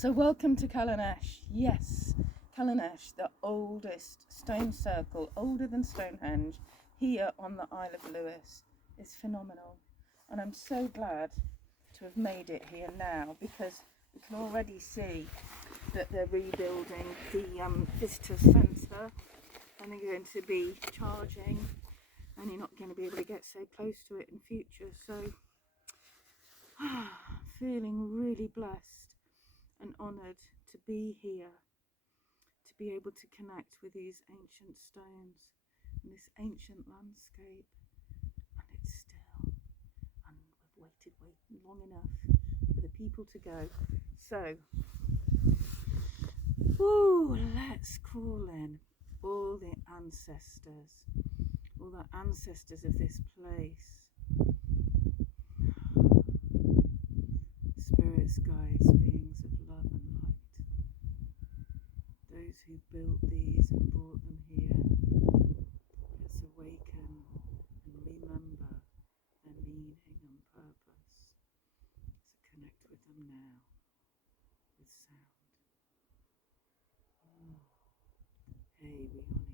So welcome to Calanais. Yes, Calanais, the oldest stone circle, older than Stonehenge, here on the Isle of Lewis. Is phenomenal. And I'm so glad to have made it here now, because we can already see that they're rebuilding the visitor centre, and they're going to be charging, and you're not going to be able to get so close to it in future. So feeling really blessed and honoured to be here, to be able to connect with these ancient stones and this ancient landscape. And it's still, and we've waited long enough for the people to go. So, let's call in all the ancestors of this place. Spirits, guides, beings of love and light. Those who built these and brought them here. Let's awaken and remember their meaning and purpose. So connect with them now with sound. Hey, Realronni.